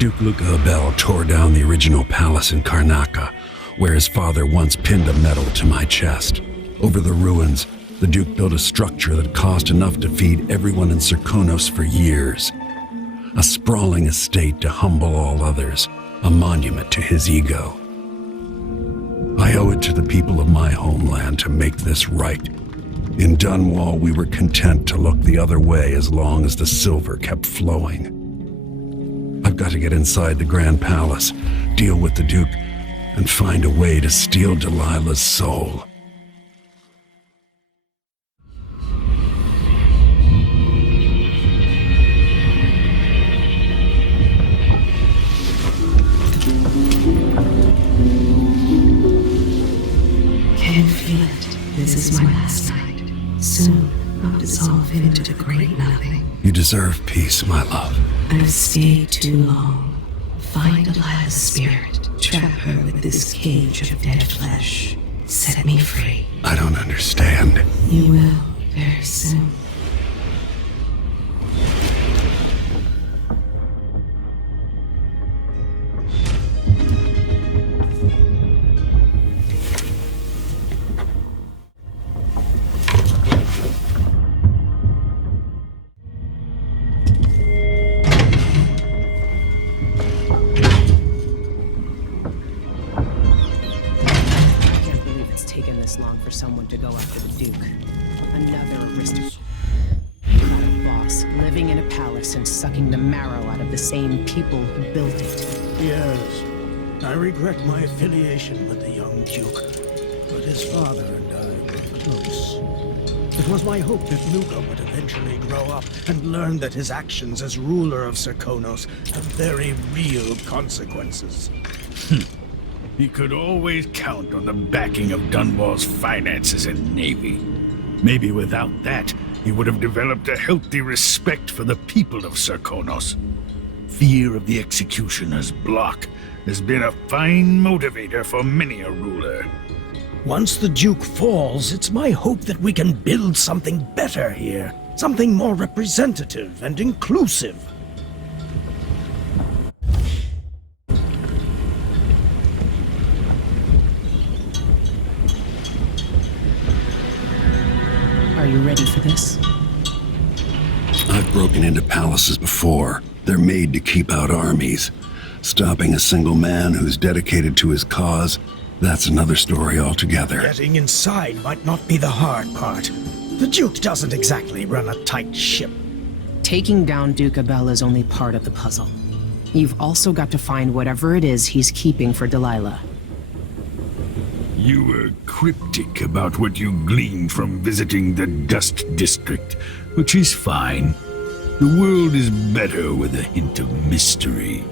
Duke Luca Abel tore down the original palace in Karnaca, where his father once pinned a medal to my chest. Over the ruins, the Duke built a structure that cost enough to feed everyone in Serkonos for years. A sprawling estate to humble all others, a monument to his ego. I owe it to the people of my homeland to make this right. In Dunwall, we were content to look the other way as long as the silver kept flowing. I've got to get inside the Grand Palace, deal with the Duke, and find a way to steal Delilah's soul. Can't feel it. This is my last night. Soon, I'll dissolve into the great nothing. You deserve peace, my love. I've stayed too long. Find Delilah's spirit. Trap her with this cage of dead flesh. Set me free. I don't understand. You will, very soon. Long for someone to go after the Duke. Another aristocrat. Not a boss, living in a palace and sucking the marrow out of the same people who built it. Yes, I regret my affiliation with the young Duke, but his father and I were close. It was my hope that Luca would eventually grow up and learn that his actions as ruler of Serkonos have very real consequences. He could always count on the backing of Dunwall's finances and navy. Maybe without that, he would have developed a healthy respect for the people of Serkonos. Fear of the executioner's block has been a fine motivator for many a ruler. Once the Duke falls, it's my hope that we can build something better here. Something more representative and inclusive. Are you ready for this? I've broken into palaces before. They're made to keep out armies. Stopping a single man who's dedicated to his cause, that's another story altogether. Getting inside might not be the hard part. The Duke doesn't exactly run a tight ship. Taking down Duke Abel is only part of the puzzle. You've also got to find whatever it is he's keeping for Delilah. You were cryptic about what you gleaned from visiting the Dust District, which is fine. The world is better with a hint of mystery.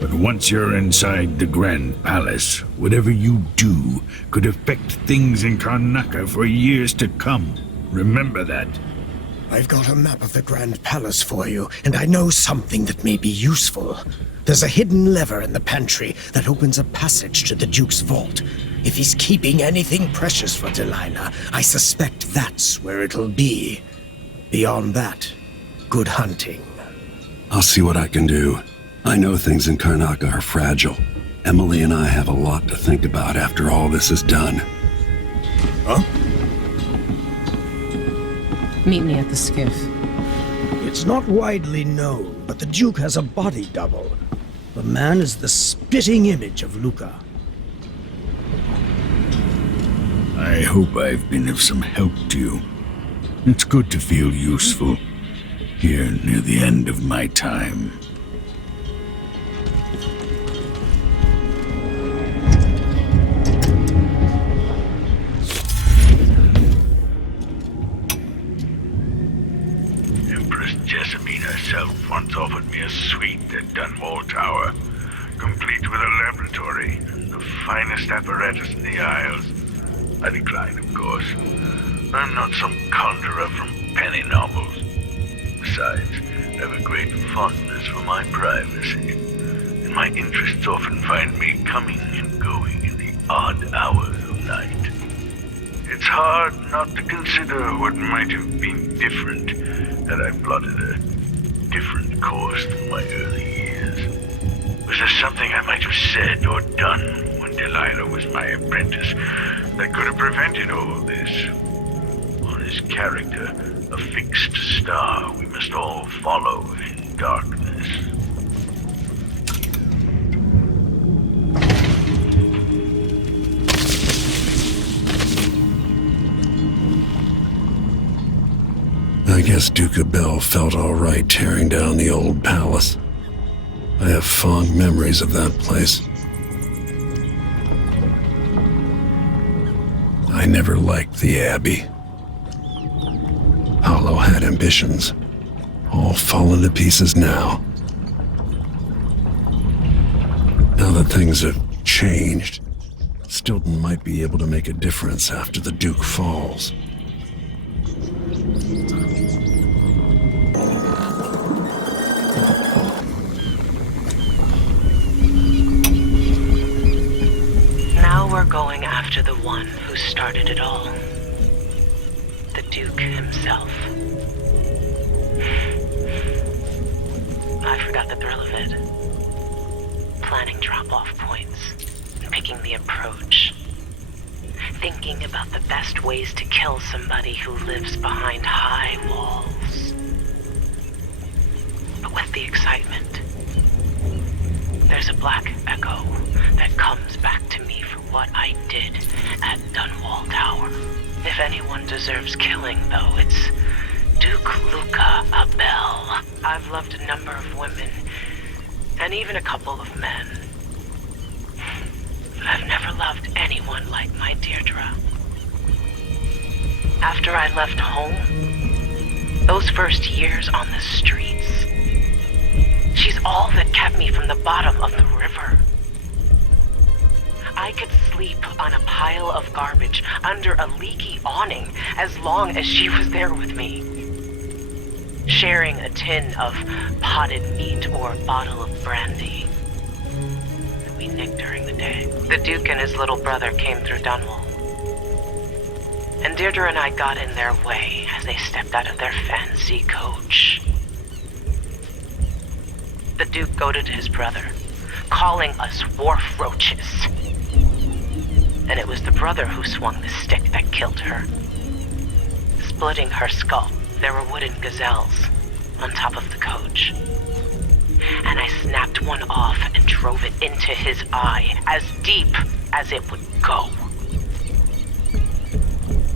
But once you're inside the Grand Palace, whatever you do could affect things in Karnaca for years to come. Remember that. I've got a map of the Grand Palace for you, and I know something that may be useful. There's a hidden lever in the pantry that opens a passage to the Duke's vault. If he's keeping anything precious for Delilah, I suspect that's where it'll be. Beyond that, good hunting. I'll see what I can do. I know things in Karnaca are fragile. Emily and I have a lot to think about after all this is done. Huh? Meet me at the skiff. It's not widely known, but the Duke has a body double. The man is the spitting image of Luca. I hope I've been of some help to you. It's good to feel useful, here near the end of my time. Empress Jessamine herself once offered me a suite at Dunwall Tower, complete with a laboratory and the finest apparatus in the Isles. I declined, of course. I'm not some conjurer from penny novels. Besides, I have a great fondness for my privacy, and my interests often find me coming and going in the odd hours of night. It's hard not to consider what might have been different had I plotted a different course through my early years. something I might have said or done when Delilah was my apprentice that could have prevented all this. On his character, a fixed star we must all follow in darkness. I guess Duke Abel felt all right tearing down the old palace. I have fond memories of that place. I never liked the Abbey. Hollow had ambitions, all fallen to pieces now. Now that things have changed, Stilton might be able to make a difference after the Duke falls. We're going after the one who started it all. The Duke himself. I forgot the thrill of it. Planning drop-off points, and picking the approach. Thinking about the best ways to kill somebody who lives behind high walls. But with the excitement, there's a black echo that comes back to me for what I did at Dunwall Tower. If anyone deserves killing, though, it's Duke Luca Abel. I've loved a number of women, and even a couple of men. But I've never loved anyone like my Deirdre. After I left home, those first years on the streets, she's all that kept me from the bottom of the river. I could sleep on a pile of garbage under a leaky awning as long as she was there with me. Sharing a tin of potted meat or a bottle of brandy that we nicked during the day. The Duke and his little brother came through Dunwall. And Deirdre and I got in their way as they stepped out of their fancy coach. The Duke goaded his brother, calling us wharf roaches. And it was the brother who swung the stick that killed her. Splitting her skull, there were wooden gazelles on top of the coach. And I snapped one off and drove it into his eye, as deep as it would go.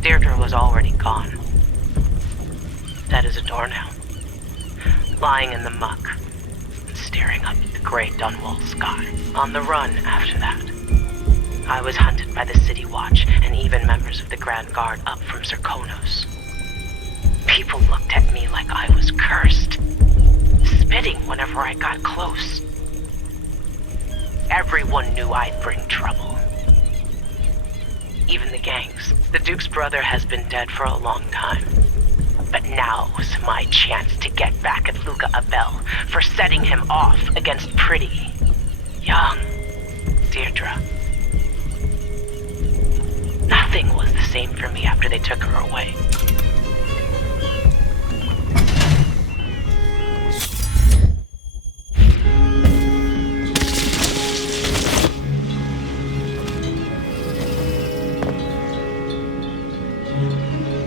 Deirdre was already gone. Dead as a doornail. Lying in the muck, staring up at the gray Dunwall sky. On the run after that. I was hunted by the City Watch and even members of the Grand Guard up from Zirconos. People looked at me like I was cursed, spitting whenever I got close. Everyone knew I'd bring trouble. Even the gangs. The Duke's brother has been dead for a long time. But now's my chance to get back at Luca Abel for setting him off against pretty, young Deirdre. Nothing was the same for me after they took her away.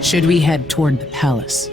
Should we head toward the palace?